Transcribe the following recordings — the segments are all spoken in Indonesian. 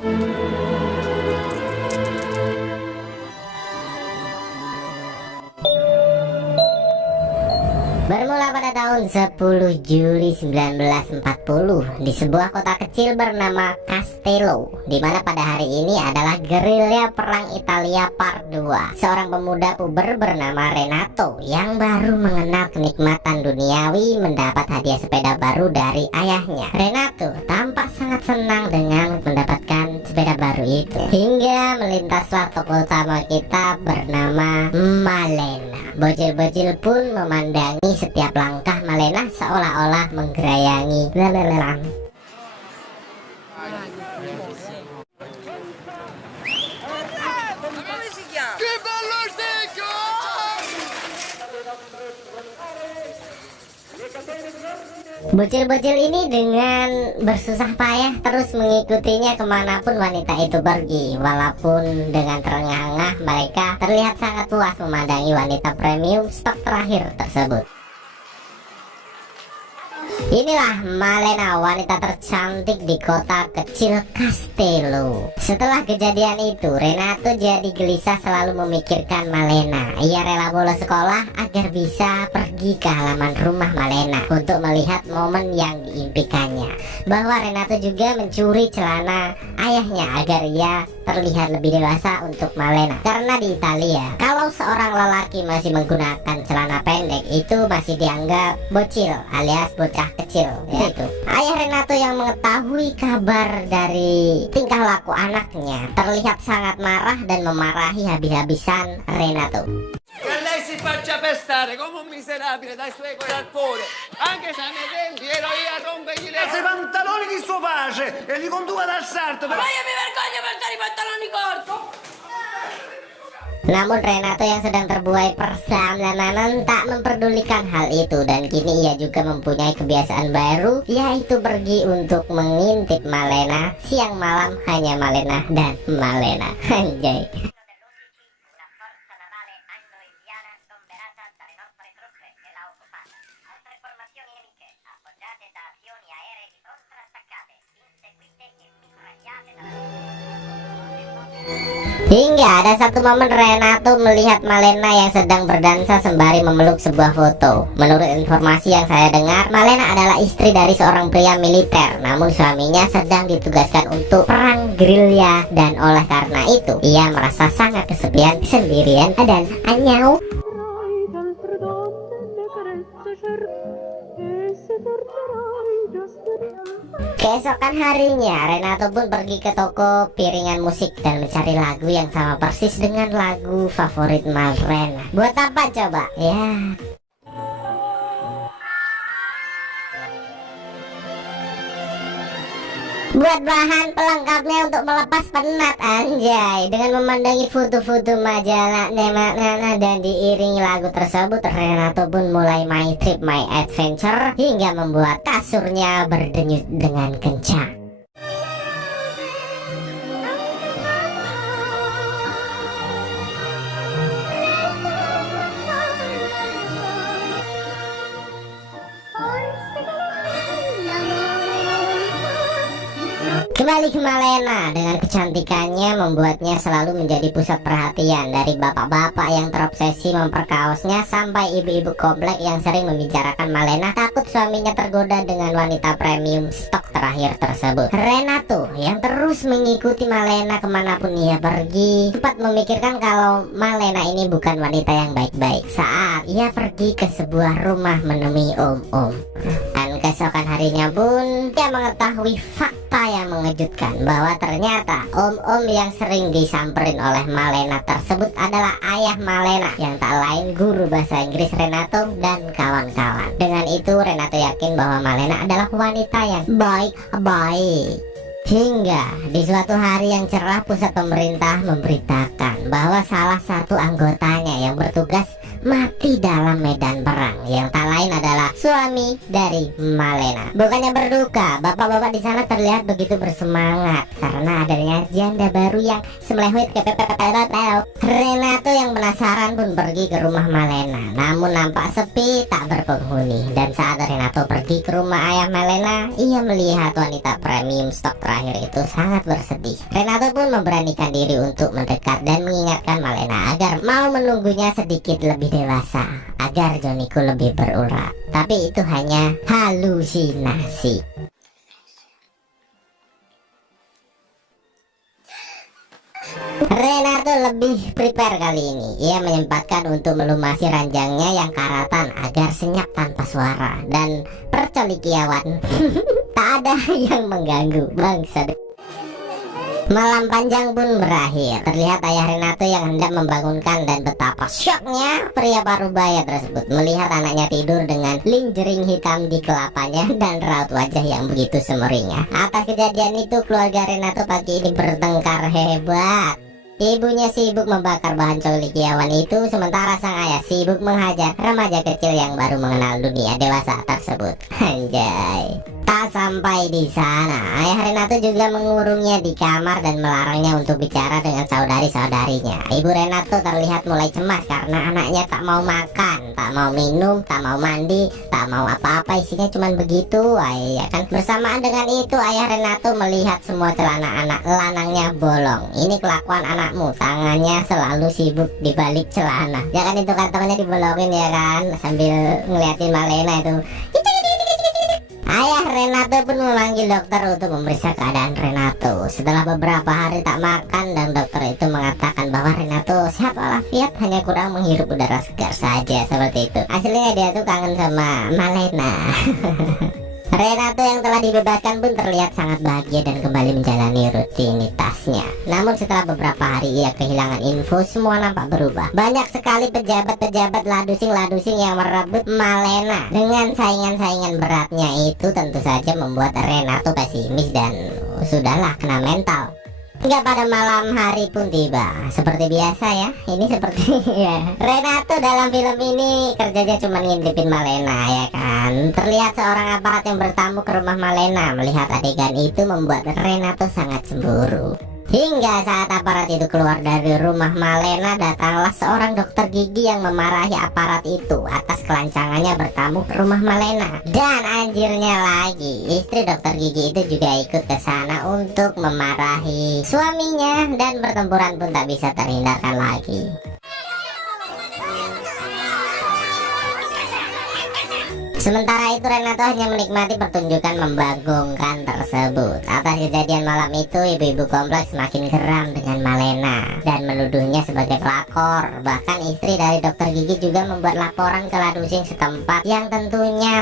Bermula pada tahun 10 Juli 1940 di sebuah kota kecil bernama Castello, di mana pada hari ini adalah gerilya perang Italia Part 2. Seorang pemuda puber bernama Renato yang baru mengenal kenikmatan duniawi mendapat hadiah sepeda baru dari ayahnya. Renato tampak sangat senang dengan mendapatkan sepeda baru itu, hingga melintaslah tokoh utama kita bernama Malena. Bocil-bocil pun memandangi setiap langkah Malena seolah-olah menggerayangi. Bocil-bocil ini dengan bersusah payah terus mengikutinya kemanapun wanita itu pergi. Walaupun dengan terengah-engah, mereka terlihat sangat puas memandangi wanita premium stok terakhir tersebut. Inilah Malena, wanita tercantik di kota kecil Castello. Setelah kejadian itu, Renato jadi gelisah selalu memikirkan Malena. Ia rela bolos sekolah agar bisa pergi ke halaman rumah Malena untuk melihat momen yang diimpikannya. Bahwa Renato juga mencuri celana ayahnya agar ia terlihat lebih dewasa untuk Malena. Karena di Italia, kalau seorang lelaki masih menggunakan celana pendek itu masih dianggap bocil alias bocah kecil, yaitu ayah Renato yang mengetahui kabar dari tingkah laku anaknya terlihat sangat marah dan memarahi habis-habisan Renato. Che lei si faccia pestare come un miserabile dai suoi collatori, anche se nei tempi ero io a rompergli le pantaloni di suo pace e li conduca dal sarto. Ma io mi vergogno per dare i pantaloni corti. Namun Renato yang sedang terbuai persamanan tak memperdulikan hal itu, dan kini ia juga mempunyai kebiasaan baru, yaitu pergi untuk mengintip Malena. Siang malam hanya Malena dan Malena. Anjay. Hingga ada satu momen Renato melihat Malena yang sedang berdansa sembari memeluk sebuah foto. Menurut informasi yang saya dengar, Malena adalah istri dari seorang pria militer. Namun suaminya sedang ditugaskan untuk perang gerilya, dan oleh karena itu ia merasa sangat kesepian, sendirian, dan anyau. Keesokan harinya, Renato pun pergi ke toko piringan musik dan mencari lagu yang sama persis dengan lagu favorit Malena. Buat apa coba? Ya. Buat bahan pelengkapnya untuk melepas penat, anjay. Dengan memandangi foto-foto majalah Nana dan diiringi lagu tersebut, Renato pun mulai my trip, my adventure, hingga membuat kasurnya berdenyut dengan kencang. Kembali ke Malena, dengan kecantikannya membuatnya selalu menjadi pusat perhatian dari bapak-bapak yang terobsesi memperkaosnya sampai ibu-ibu komplek yang sering membicarakan Malena takut suaminya tergoda dengan wanita premium stok terakhir tersebut. Renato yang terus mengikuti Malena kemanapun ia pergi, sempat memikirkan kalau Malena ini bukan wanita yang baik-baik saat ia pergi ke sebuah rumah menemui om-om. Dan keesokan harinya pun dia mengetahui fakta yang mengejutkan, bahwa ternyata om-om yang sering disamperin oleh Malena tersebut adalah ayah Malena, yang tak lain guru bahasa Inggris Renato dan kawan-kawan. Dengan itu Renato yakin bahwa Malena adalah wanita yang baik-baik. Hingga di suatu hari yang cerah, pusat pemerintah memberitakan bahwa salah satu anggotanya yang bertugas mati dalam medan perang, yang tak lain adalah suami dari Malena. Bukannya berduka, bapak-bapak di sana terlihat begitu bersemangat karena adanya janda baru yang semlewet ke Renato yang penasaran pun pergi ke rumah Malena, namun nampak sepi tak berpenghuni. Dan saat Renato pergi ke rumah ayah Malena, ia melihat wanita premium stok terakhir itu sangat bersedih. Renato pun memberanikan diri untuk mendekat dan mengingatkan Malena agar mau menunggunya sedikit lebih dewasa agar Joniku lebih berurat. Tapi itu hanya halusinasi. Renato lebih prepare kali ini. Ia menyempatkan untuk melumasi ranjangnya yang karatan agar senyap tanpa suara dan percolikiawan. Tak ada yang mengganggu, bangsa. Malam panjang pun berakhir. Terlihat ayah Renato yang hendak membangunkan, dan betapa syoknya pria parubaya tersebut melihat anaknya tidur dengan linjering hitam di kelapanya dan raut wajah yang begitu semerinya. Atas kejadian itu keluarga Renato pagi ini bertengkar hebat. Ibunya sibuk membakar bahan colikiawan itu, sementara sang ayah sibuk menghajar remaja kecil yang baru mengenal dunia dewasa tersebut. Anjay. Tak sampai di sana, ayah Renato juga mengurungnya di kamar dan melarangnya untuk bicara dengan saudari-saudarinya. Ibu Renato terlihat mulai cemas karena anaknya tak mau makan, tak mau minum, tak mau mandi, tak mau apa-apa, isinya cuma begitu. Ya kan? Bersamaan dengan itu, ayah Renato melihat semua celana anak lanangnya bolong. Ini kelakuan anakmu, tangannya selalu sibuk di balik celana. Ya kan, itu kan tangannya dibolongin ya kan, sambil ngeliatin Malena itu. Ayah Renato pun memanggil dokter untuk memeriksa keadaan Renato. Setelah beberapa hari tak makan, dan dokter itu mengatakan bahwa Renato sehat walafiat, hanya kurang menghirup udara segar saja, seperti itu. Aslinya dia tuh kangen sama Malena. Renato yang telah dibebaskan pun terlihat sangat bahagia dan kembali menjalani rutinitasnya. Namun setelah beberapa hari ia kehilangan info, semua nampak berubah. Banyak sekali pejabat-pejabat ladusing-ladusing yang merebut Malena. Dengan saingan-saingan beratnya itu tentu saja membuat Renato pesimis dan sudahlah kena mental. Hingga pada malam hari pun tiba. Seperti biasa ya, ini seperti ya. Renato dalam film ini kerjanya cuma ngintipin Malena, ya kan. Terlihat seorang aparat yang bertamu ke rumah Malena. Melihat adegan itu membuat Renato sangat cemburu. Hingga saat aparat itu keluar dari rumah Malena, datanglah seorang dokter gigi yang memarahi aparat itu atas kelancangannya bertamu ke rumah Malena. Dan anjirnya lagi, istri dokter gigi itu juga ikut ke sana untuk memarahi suaminya, dan pertempuran pun tak bisa terhindarkan lagi. Sementara itu Renato hanya menikmati pertunjukan membagongkan tersebut. Atas kejadian malam itu, ibu-ibu kompleks semakin geram dengan Malena dan menuduhnya sebagai pelakor. Bahkan istri dari dokter gigi juga membuat laporan ke ladusing setempat, yang tentunya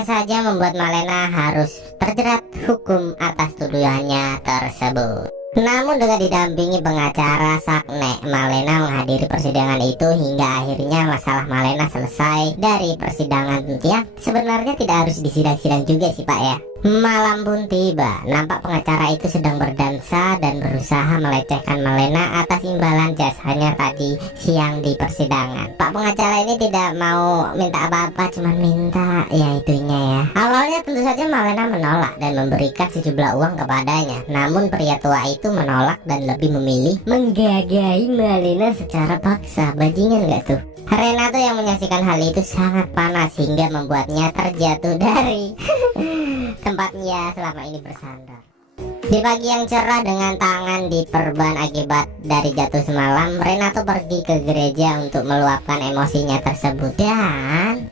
saja membuat Malena harus terjerat hukum atas tuduhannya tersebut. Namun dengan didampingi pengacara Sakne, Malena menghadiri persidangan itu hingga akhirnya masalah Malena selesai dari persidangan. Ya, sebenarnya tidak harus disidang-sidang juga sih Pak ya. Malam pun tiba, nampak pengacara itu sedang berdansa dan berusaha melecehkan Malena atas imbalan jasanya tadi siang di persidangan. Pak pengacara ini tidak mau minta apa-apa, cuma minta ya itunya ya. Awalnya tentu saja Malena menolak dan memberikan sejumlah uang kepadanya. Namun pria tua itu menolak dan lebih memilih menggagahi Malena secara paksa. Bajingan gak tuh? Renato yang menyaksikan hal itu sangat panas hingga membuatnya terjatuh dari tempatnya selama ini bersandar. Di pagi yang cerah dengan tangan diperban akibat dari jatuh semalam, Renato pergi ke gereja untuk meluapkan emosinya tersebut. Dan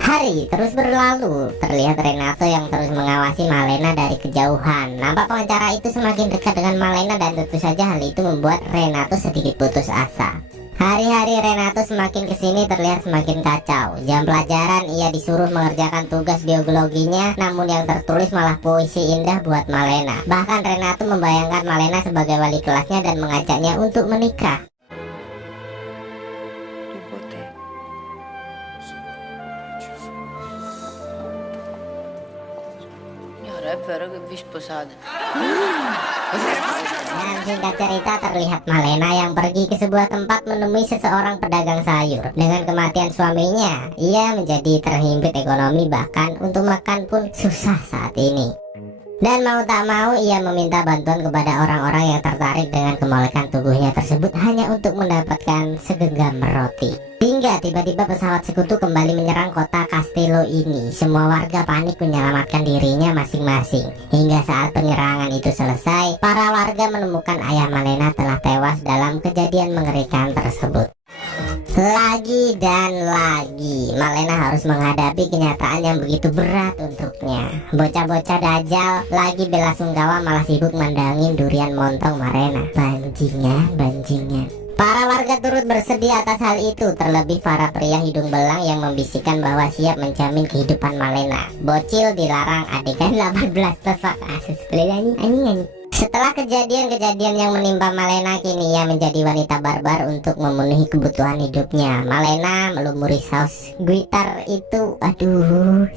hari terus berlalu. Terlihat Renato yang terus mengawasi Malena dari kejauhan. Nampak pengacara itu semakin dekat dengan Malena, dan tentu saja hal itu membuat Renato sedikit putus asa. Hari-hari Renato semakin kesini terlihat semakin kacau. Jam pelajaran ia disuruh mengerjakan tugas biologinya, namun yang tertulis malah puisi indah buat Malena. Bahkan Renato membayangkan Malena sebagai wali kelasnya dan mengajaknya untuk menikah. È vero che vi sposate. Dan singkat cerita terlihat Malena yang pergi ke sebuah tempat menemui seseorang pedagang sayur. Dengan kematian suaminya, ia menjadi terhimpit ekonomi, bahkan untuk makan pun susah saat ini. Dan mau tak mau ia meminta bantuan kepada orang-orang yang tertarik dengan kemolekan tubuhnya tersebut hanya untuk mendapatkan segenggam roti. Hingga tiba-tiba pesawat sekutu kembali menyerang kota Castello ini. Semua warga panik menyelamatkan dirinya masing-masing. Hingga saat penyerangan itu selesai, para warga menemukan ayah Malena telah tewas dalam kejadian mengerikan tersebut. Lagi dan lagi Malena harus menghadapi kenyataan yang begitu berat untuknya. Bocah-bocah dajal lagi bela sungkawa malah sibuk mandangin durian montong Malena. Banjingan. Para warga turut bersedih atas hal itu, terlebih para pria hidung belang yang membisikkan bahwa siap menjamin kehidupan Malena. Bocil dilarang, adegan 18 tesak kasus. Anjing. Setelah kejadian-kejadian yang menimpa Malena, kini ia menjadi wanita barbar untuk memenuhi kebutuhan hidupnya. Malena melumuri saus gitar itu,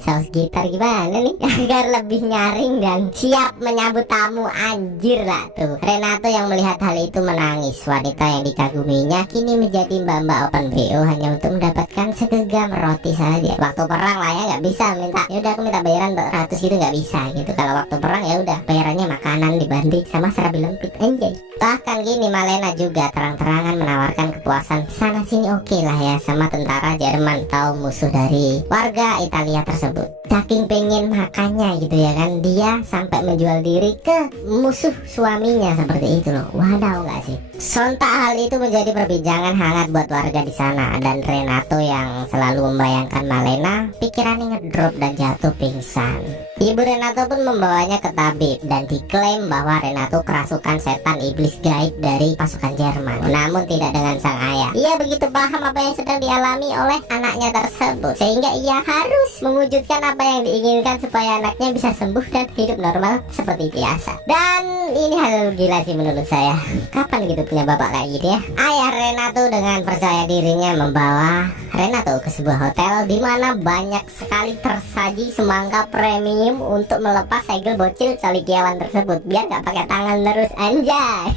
saus gitar gimana nih? Agar lebih nyaring dan siap menyambut tamu, anjir lah tuh. Renato yang melihat hal itu menangis. Wanita yang dikaguminya kini menjadi mbak-mbak open BO hanya untuk mendapatkan segenggam roti saja. Waktu perang lah ya nggak bisa minta, ya udah aku minta bayaran 100 gitu, nggak bisa gitu. Kalau waktu perang ya udah bayarannya makanan dibantu sama serabi lempit, anjay. Bahkan gini Malena juga terang-terangan menawarkan kepuasan sana sini oke lah ya sama tentara Jerman atau musuh dari warga Italia tersebut. Saking pengen makannya gitu ya kan, dia sampai menjual diri ke musuh suaminya seperti itu loh. Wadaw gak sih? Sontak hal itu menjadi perbincangan hangat buat warga di sana, dan Renato yang selalu membayangkan Malena pikirannya ngedrop dan jatuh pingsan. Ibu Renato pun membawanya ke tabib dan diklaim bahwa Renato kerasukan setan iblis gaib dari pasukan Jerman. Namun tidak dengan sang ayah. Ia begitu paham apa yang sedang dialami oleh anaknya tersebut, sehingga ia harus mewujudkan apa yang diinginkan supaya anaknya bisa sembuh dan hidup normal seperti biasa. Dan ini hal gila sih menurut saya. Kapan gitu punya bapak kayak gitu ya? Ayah Renato dengan percaya dirinya membawa Renato ke sebuah hotel di mana banyak sekali tersaji semangka premium untuk melepas segel bocil colikiawan tersebut biar gak pakai tangan terus, anjay.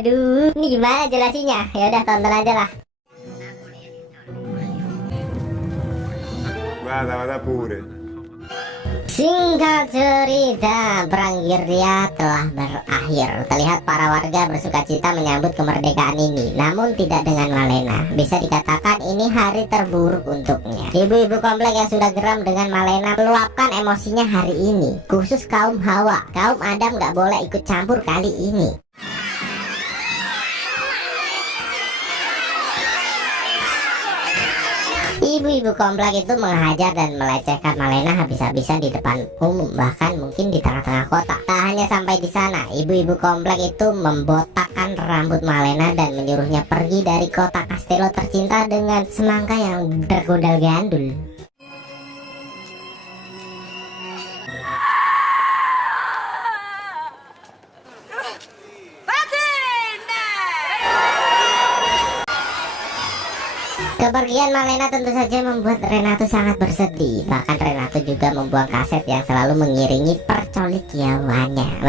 Aduh. Ini gimana jelasinnya? Ya udah tonton aja lah. Vada pure. Singkat cerita, perang gerilya telah berakhir. Terlihat para warga bersukacita menyambut kemerdekaan ini, namun tidak dengan Malena. Bisa dikatakan ini hari terburuk untuknya. Ibu-ibu komplek yang sudah geram dengan Malena meluapkan emosinya hari ini. Khusus kaum Hawa, kaum Adam gak boleh ikut campur kali ini. Ibu-ibu komplek itu menghajar dan melecehkan Malena habis-habisan di depan umum, bahkan mungkin di tengah-tengah kota. Tak hanya sampai di sana, ibu-ibu komplek itu membotakkan rambut Malena dan menyuruhnya pergi dari kota Castello tercinta dengan semangka yang tergodal gandul. Kepergian Malena tentu saja membuat Renato sangat bersedih. Bahkan Renato juga membuang kaset yang selalu mengiringi percolikiawannya.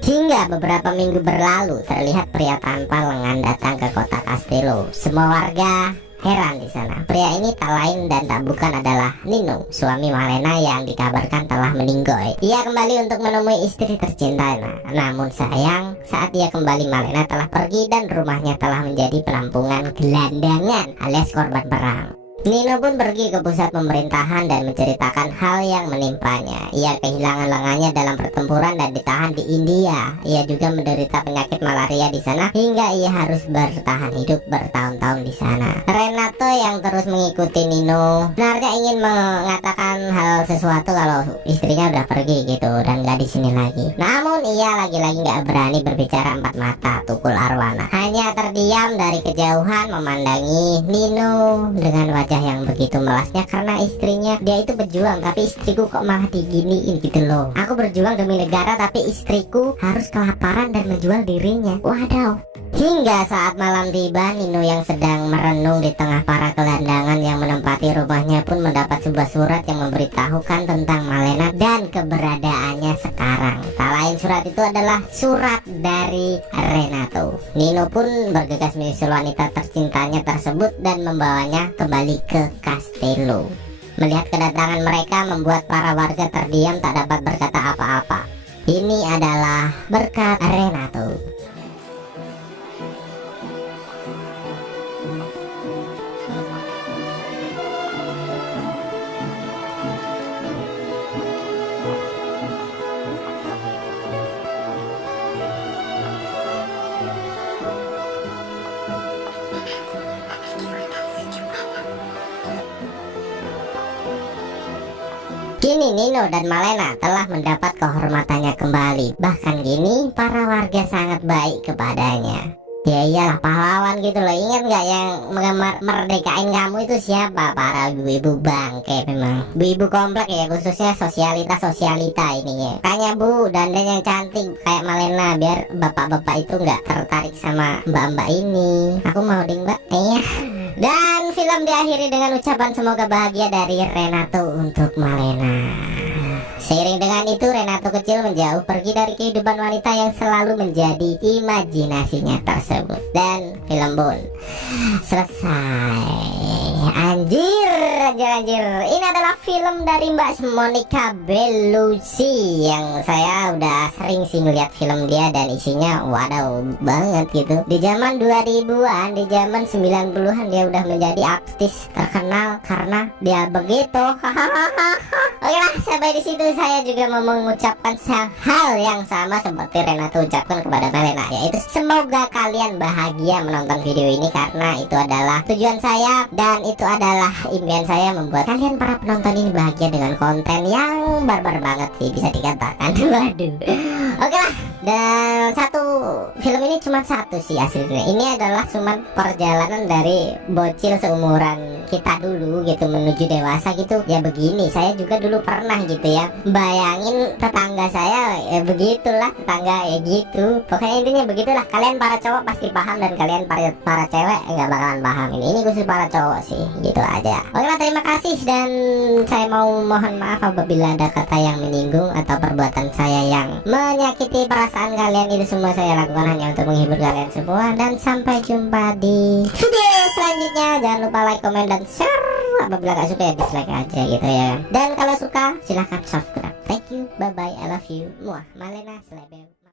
Hingga beberapa minggu berlalu, terlihat pria tanpa lengan datang ke kota Castello. Semua warga heran di sana. Pria ini tak lain dan tak bukan adalah Nino, suami Malena yang dikabarkan telah meninggoy. Ia kembali untuk menemui istri tercintanya. Namun sayang, saat ia kembali Malena telah pergi dan rumahnya telah menjadi penampungan gelandangan alias korban perang. Nino pun pergi ke pusat pemerintahan dan menceritakan hal yang menimpanya. Ia kehilangan lengannya dalam pertempuran dan ditahan di India. Ia juga menderita penyakit malaria di sana hingga ia harus bertahan hidup bertahun-tahun di sana. Renato yang terus mengikuti Nino sebenarnya ingin mengatakan hal sesuatu kalau istrinya udah pergi gitu dan gak di sini lagi. Namun ia lagi-lagi gak berani berbicara empat mata tukul arwana. Hanya terdiam dari kejauhan memandangi Nino dengan wajah yang begitu melasnya karena istrinya. Dia itu berjuang, tapi istriku kok malah diginiin gitu loh. Aku berjuang demi negara tapi istriku harus kelaparan dan menjual dirinya. Wadaw. Hingga saat malam tiba, Nino yang sedang merenung di tengah para gelandangan yang menempati rumahnya pun mendapat sebuah surat yang memberitahukan tentang Malena dan keberadaannya sekarang. Tak lain surat itu adalah surat dari Renato. Nino pun bergegas menyusul wanita tercintanya tersebut dan membawanya kembali ke Castello. Melihat kedatangan mereka membuat para warga terdiam tak dapat berkata apa-apa. Ini adalah berkat Renato. Kini Nino dan Malena telah mendapat kehormatannya kembali. Bahkan kini para warga sangat baik kepadanya. Ya iyalah, pahlawan gitu loh. Ingat gak yang merdekain kamu itu siapa? Para ibu-ibu bangke memang. Ibu-ibu komplek ya, khususnya sosialita ininya. Tanya bu, dandan yang cantik kayak Malena, biar bapak-bapak itu gak tertarik sama mbak-mbak ini. Aku mau ding mbak. Iya. Dan film diakhiri dengan ucapan semoga bahagia dari Renato untuk Malena. Seiring dengan itu, Renato kecil menjauh pergi dari kehidupan wanita yang selalu menjadi imajinasinya tersebut. Dan film pun selesai. Anjir. Ini adalah film dari Mbak Monica Bellucci yang saya udah sering sih ngeliat film dia dan isinya wadaw banget gitu. Di zaman 2000-an, di zaman 90-an dia udah menjadi artis terkenal karena dia begitu. Oke lah, sampai di situ saya juga mau mengucapkan hal yang sama seperti Renato ucapkan kepada Malena, yaitu semoga kalian bahagia menonton video ini karena itu adalah tujuan saya dan itu adalah impian saya membuat kalian para penonton ini bahagia dengan konten yang barbar banget sih bisa dikatakan. Waduh. Oke lah, dan film ini cuma satu sih aslinya. Ini adalah cuma perjalanan dari bocil seumuran kita dulu gitu menuju dewasa gitu. Ya begini, saya juga dulu pernah gitu ya. Bayangin tetangga saya ya begitulah, tetangga ya gitu. Pokoknya intinya begitulah. Kalian para cowok pasti paham dan kalian para cewek nggak bakalan paham ini. Ini khusus para cowok sih, gitu aja. Oke lah, terima kasih dan saya mau mohon maaf apabila ada kata yang menyinggung atau perbuatan saya yang menyakiti perasaan kalian. Itu semua saya lakukan hanya untuk menghibur kalian semua. Dan sampai jumpa di video selanjutnya. Jangan lupa like, komen, dan share. Apabila gak suka ya dislike aja gitu ya. Dan kalau suka silahkan subscribe. Thank you, bye bye, I love you. Muah, Malena Selebel.